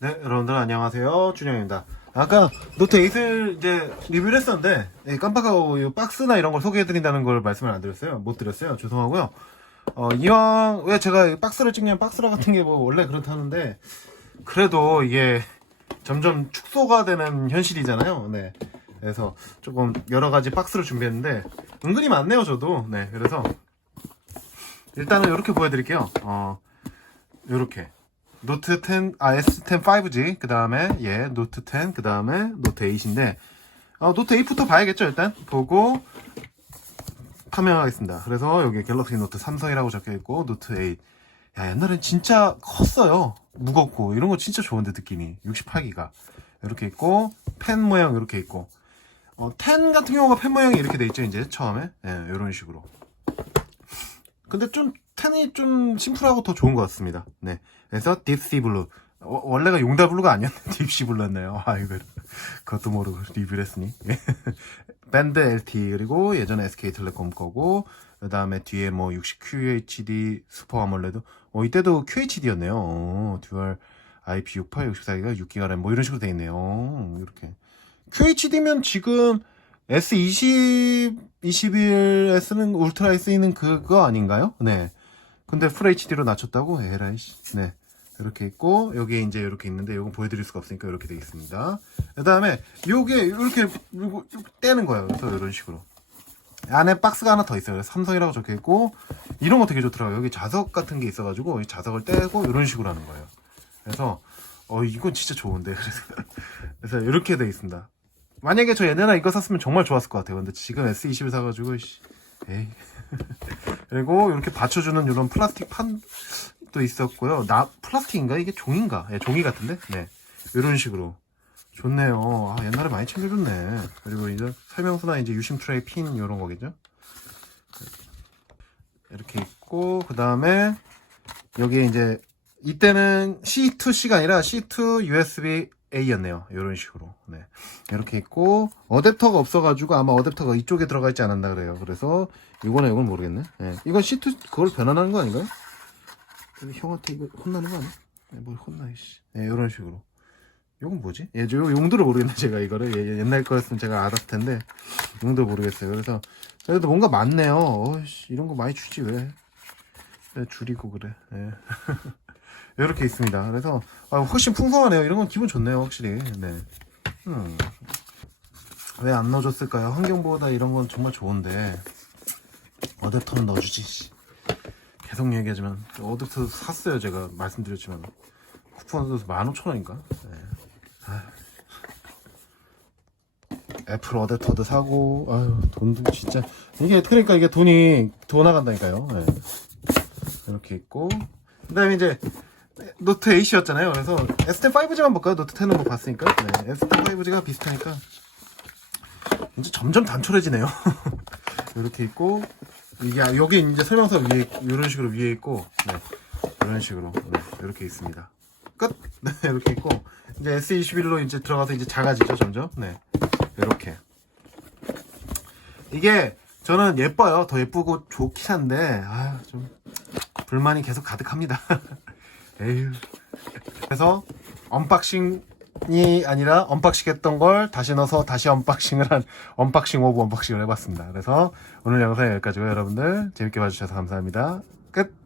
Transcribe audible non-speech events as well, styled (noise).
네, 여러분들 안녕하세요. 준영입니다. 아까 노트 8을 이제 리뷰를 했었는데 예, 깜빡하고 이 박스나 이런 걸 소개해드린다는 걸 말씀을 안 드렸어요. 못 드렸어요. 죄송하고요. 어, 이왕 왜 제가 이 박스를 찍냐면 박스라 같은 게 뭐 원래 그렇다는데 그래도 이게 점점 축소가 되는 현실이잖아요. 네. 그래서 조금 여러 가지 박스를 준비했는데 은근히 많네요, 저도. 네. 그래서 일단은 이렇게 보여드릴게요. 어, 요렇게. 노트 10, 아, S10 5G, 그 다음에, 예, 노트 10, 그 다음에, 노트 8인데, 어, 노트 8부터 봐야겠죠, 일단. 보고, 판명하겠습니다. 그래서 여기 갤럭시 노트 삼성이라고 적혀 있고, 노트 8. 야, 옛날엔 진짜 컸어요. 무겁고, 이런 거 진짜 좋은데, 느낌이. 68기가. 이렇게 있고, 펜 모양 이렇게 있고, 어, 10 같은 경우가 펜 모양이 이렇게 돼 있죠, 이제, 처음에. 예, 이런 식으로. 근데 좀, 10이 좀 심플하고 더 좋은 것 같습니다. 네. 그래서 딥시 블루. 어, 원래가 용다 블루가 아니었는데 (laughs) 딥시 블루였네요. 아, 이거, 그것도 모르고 리뷰를 했으니. (laughs) 밴드 LT, 그리고 예전에 SK텔레콤 거고, 그 다음에 뒤에 뭐 60QHD 슈퍼 아몰레드. 어, 이때도 QHD였네요. 어, 듀얼 IP68, 64기가 6기가 램, 뭐 이런 식으로 돼 있네요. 어, 이렇게. QHD면 지금 S20, 21S는 울트라에 쓰이는 그거 아닌가요? 네. 근데 풀 HD로 낮췄다고? 에라이 씨. 네. 이렇게 있고, 여기 이제 이렇게 있는데, 이건 보여드릴 수가 없으니까 이렇게 되겠습니다. 그 다음에, 요게 이렇게, 떼는 거예요. 그래서 이런 식으로. 안에 박스가 하나 더 있어요. 삼성이라고 적혀 있고, 이런 거 되게 좋더라고요. 여기 자석 같은 게 있어가지고, 이 자석을 떼고, 이런 식으로 하는 거예요. 그래서, 어, 이건 진짜 좋은데. 그래서, (laughs) 그래서 이렇게 돼 있습니다. 만약에 저 얘네나 이거 샀으면 정말 좋았을 것 같아요. 근데 지금 S20을 사가지고, 씨, 에이. (laughs) 그리고 이렇게 받쳐주는 이런 플라스틱 판도 있었고요. 나 플라스틱인가 이게 종인가? 예, 종이 같은데. 네, 이런 식으로 좋네요. 아, 옛날에 많이 챙겨줬네. 그리고 이제 설명서나 이제 유심 트레이 핀 이런 거겠죠. 이렇게 있고 그 다음에 여기에 이제 이때는 C2C가 아니라 C2 USB A였네요. 이런 식으로. 네. 이렇게 있고, 어댑터가 없어가지고 아마 어댑터가 이쪽에 들어가 있지 않았나 그래요. 그래서, 이거나 이건 모르겠네. 네. 이건 C2, 그걸 변환하는 거 아닌가요? 형한테 이거 혼나는 거 아니야? 네, 뭘 혼나, 이씨. 네, 이런 식으로. 이건 뭐지? 예, 저 용도를 모르겠네, 제가 이거를. 예, 옛날 거였으면 제가 알았을 텐데, 용도를 모르겠어요. 그래서, 그래도 뭔가 많네요. 어이씨, 이런 거 많이 주지, 왜. 왜 줄이고 그래. 예. (laughs) 이렇게 있습니다. 그래서 아, 훨씬 풍성하네요. 이런 건 기분 좋네요, 확실히. 네. 음. 왜안 넣어줬을까요? 환경보호다 이런 건 정말 좋은데 어댑터는 넣어주지. 씨. 계속 얘기하지만 어댑터 샀어요, 제가 말씀드렸지만 쿠폰으로 15,000원인가? 네. 애플 어댑터도 사고 아유 돈도 진짜 이게 그러니까 이게 돈이 더 나간다니까요. 네. 이렇게 있고 그다음에 이제 노트 8이었잖아요. 그래서 S10 5G만 볼까요? 노트 10은 뭐 봤으니까. 네, S10 5G가 비슷하니까 이제 점점 단촐해지네요. (laughs) 이렇게 있고 이게 아, 여기 이제 설명서 위에 이런 식으로 위에 있고 네, 이런 식으로 네, 이렇게 있습니다. 끝. (laughs) 네, 이렇게 있고 이제 S21로 이제 들어가서 이제 작아지죠 점점. 네, 이렇게 이게 저는 예뻐요. 더 예쁘고 좋긴 한데 아 좀 불만이 계속 가득합니다. (laughs) 에휴. 그래서 언박싱이 아니라 언박싱 했던 걸 다시 넣어서 다시 언박싱을 한 언박싱 오브 언박싱을 해봤습니다. 그래서 오늘 영상 여기까지고 여러분들 재밌게 봐주셔서 감사합니다. 끝!